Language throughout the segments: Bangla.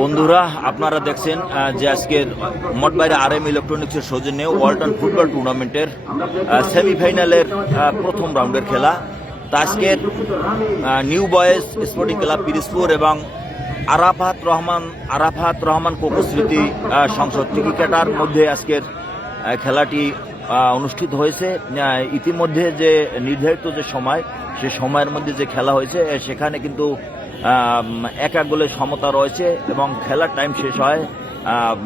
বন্ধুরা, আপনারা দেখছেন যে আজকে মঠবাইরে আর এম ইলেকট্রনিক্সের সৌজন্যে ওয়ালটন ফুটবল টুর্নামেন্টের সেমিফাইনালের প্রথম রাউন্ডের খেলা। তা আজকের new boys sporting club Pirojpur এবং আরাফাত রহমান আরাফাত রহমান কোকো স্মৃতি সংসদ ক্রিকেটার মধ্যে আজকের খেলাটি অনুষ্ঠিত হয়েছে। ইতিমধ্যে যে নির্ধারিত যে সময়, সে সময়ের মধ্যে যে খেলা হয়েছে সেখানে কিন্তু এক এক গোলের সমতা রয়েছে এবং খেলার টাইম শেষ হয়।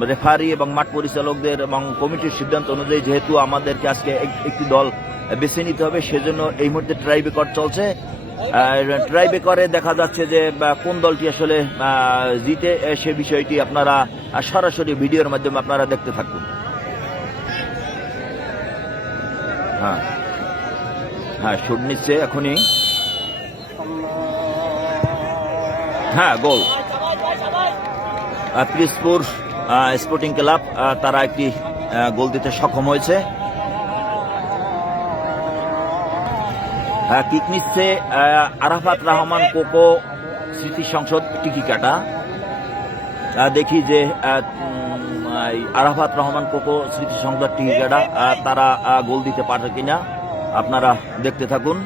রেফারি এবং মাঠ পরিচালকদের এবং কমিটির সিদ্ধান্ত অনুযায়ী যেহেতু আমাদেরকে আজকে এক- একটি দল বেছে নিতে হবে, সেজন্য এই মুহূর্তে ট্রাই বেকর চলছে। ট্রাই বেকরে দেখা যাচ্ছে যে কোন দলটি আসলে জিতে সে বিষয়টি আপনারা সরাসরি ভিডিওর মাধ্যমে আপনারা দেখতে থাকুন। হ্যাঁ। হ্যাঁ শুট নিচ্ছে এখনই। হ্যাঁ গোল। আহ, স্পোর্টিং ক্লাব তারা একটি গোল দিতে সক্ষম হয়েছে। হ্যাঁ, কিক নিচ্ছে আরাফাত রহমান কোকো স্মৃতি সংসদ টিকি কাটা। দেখি যে আরাফাত রহমান কোকো স্মৃতি সংসদ টিকি কাটা তারা গোল দিতে পারে কিনা আপনারা দেখতে থাকুন।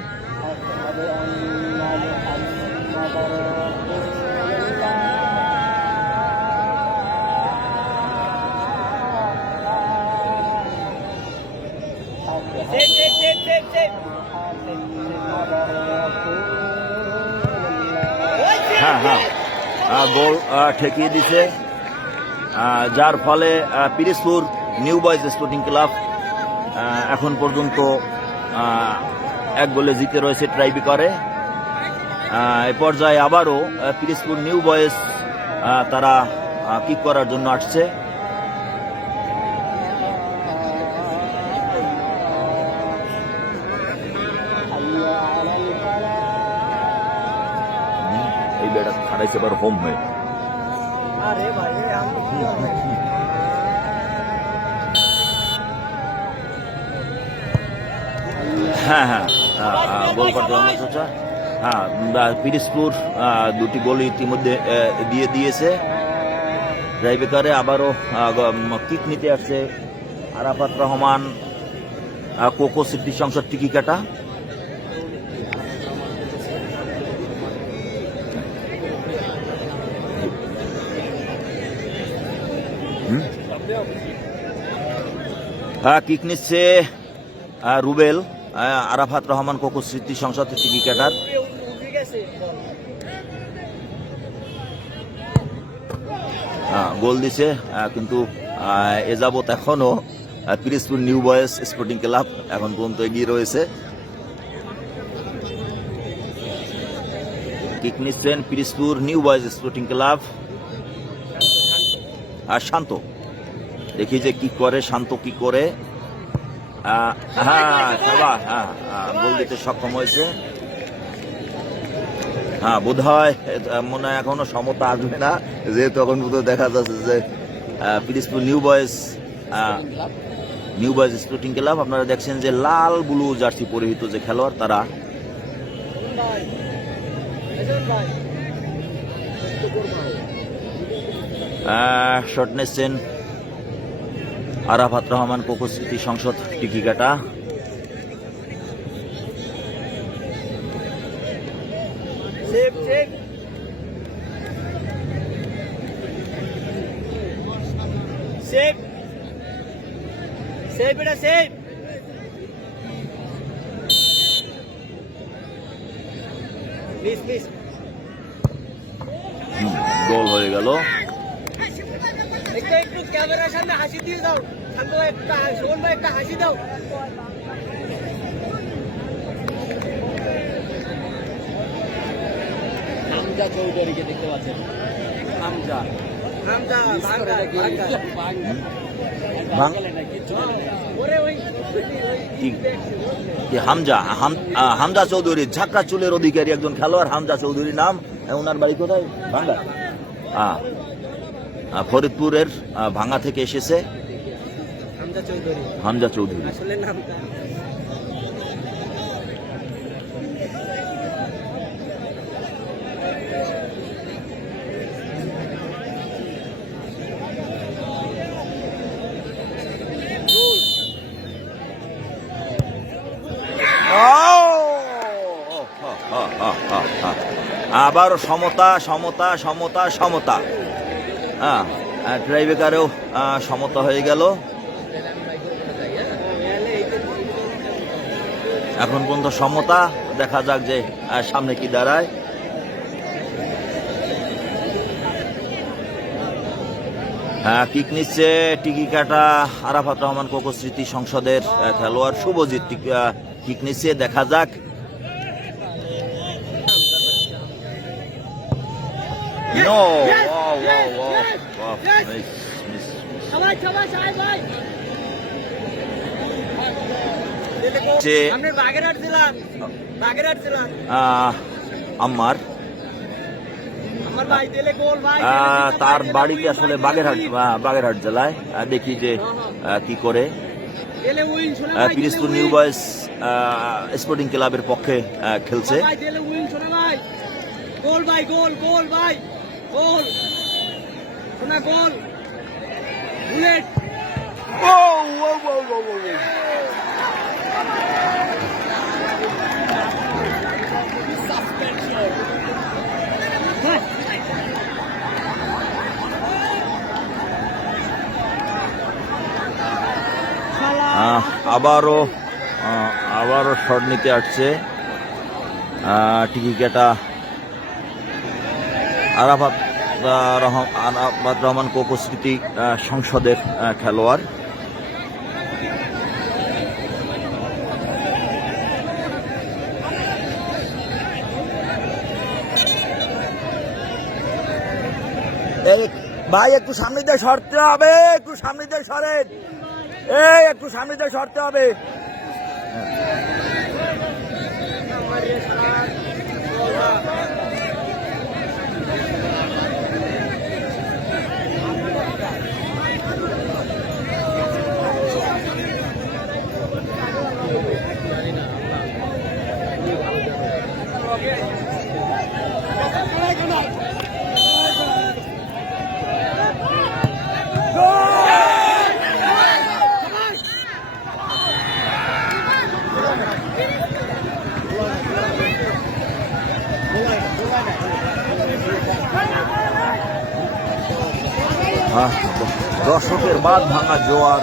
হ্যাঁ হ্যাঁ। গোল ঠেকিয়ে দিছে। যার ফলে আহ, Pirojpur new boys sporting club এখন পর্যন্ত এক গোলে জিতে রয়েছে ট্রাইবি করে। এ পর্যায়ে আবারও আহ, পিরিজপুর নিউ বয়েজ তারা কিক করার জন্য আসছে। বানাইছে এবার হোম হয়ে। হ্যাঁ হ্যাঁ, হ্যাঁ গোলপাট রহমান চাচা। হ্যাঁ পিরিসপুর দুটি গোল ইতিমধ্যে দিয়ে দিয়েছে। ড্রাইবেকারে আবারও কিক নিতে আসছে আরাফাত রহমান কোকো সিটি সংসদ টিকিকাটা কিক নিচ্ছে আহ, রুবেল আরাফাত রহমান কোকো স্মৃতি সংসদ টিকি কাটার হ্যাঁ, গোল দিছে কিন্তু এ যাবৎ এখনও আহ, Pirojpur new boys sporting club এখন পর্যন্ত এগিয়ে রয়েছে। কিক নিচ্ছেন Pirojpur new boys sporting club. আর শান্ত। দেখি যে কি করে শান্ত কি করে। হ্যাঁ হ্যাঁ হ্যাঁ, দিতে সক্ষম হয়েছে। হ্যাঁ বোধ হয় মনে হয় এখনও সমতা আসবে না। যেহেতু এখন পর্যন্ত দেখা যাচ্ছে যে আহ, Pirojpur new boys new boys sporting club আপনারা দেখছেন যে লাল ব্লু জার্সি পরিহিত যে খেলোয়াড় তারা শট নিচ্ছেন আরাফাত রহমান কোকো স্মৃতি সংসদ টিকিকাটা। গোল হয়ে গেল। একটু ক্যামেরার সামনে হাসি দিয়ে দাও। একটা শোভন ভাই একটা হাসি দাও। হামজা চৌধুরীকে দেখতে পাচ্ছেন। হামজা হামজা হামজা? হাম- হামজা চৌধুরী ঝাঁকড়া চুলের অধিকারী একজন খেলোয়াড় হামজা চৌধুরী নাম। ওনার বাড়ি কোথায়? ভাঙ্গা। ফরিদপুরের ভাঙ্গা থেকে এসেছে। হামজা চৌধুরী। আবারও সমতা সমতা সমতা সমতা। হ্যাঁ ড্রাইভেকারেও সমতা হয়ে গেল। এখন পর্যন্ত সমতা দেখা যাক যে সামনে কি দাঁড়ায় হ্যাঁ কিক নিচ্ছে টিকি কাটা আরাফাত রহমান কোকো স্মৃতি সংসদের খেলোয়াড় শুভজিৎ কিক নিচ্ছে দেখা যাক No! Yes! Wow, wow, Yes! wow. Yes! Wow, যে- আপনার বাগেরহাট জেলা বাগেরহাট জেলা। আহ, আম্মার আমার তার বাড়িতে আসলে বাগেরহাট? বাগেরহাট জেলায়। দেখি যে আহ, কি করে। পিরিজপুর নিউ বয়েজ স্পোর্টিং ক্লাবের পক্ষে খেলছে। গোল ভাই গোল গোল ভাই গোল। গোল। বুলেট। আহ, আবারও আহ, আবারও আবারও শট নিতে আসছে। আহ, টিকি কেটা আরাফাত আরাফাত রহমান কোকো স্মৃতি সংসদের খেলোয়াড়। ভাই একটু সামনে দিয়ে সরতে হবে একটু সামনে দিয়ে সরেন। এই একটু সামনে সরতে হবে। দর্শকের বাদ ভাঙা জোয়ার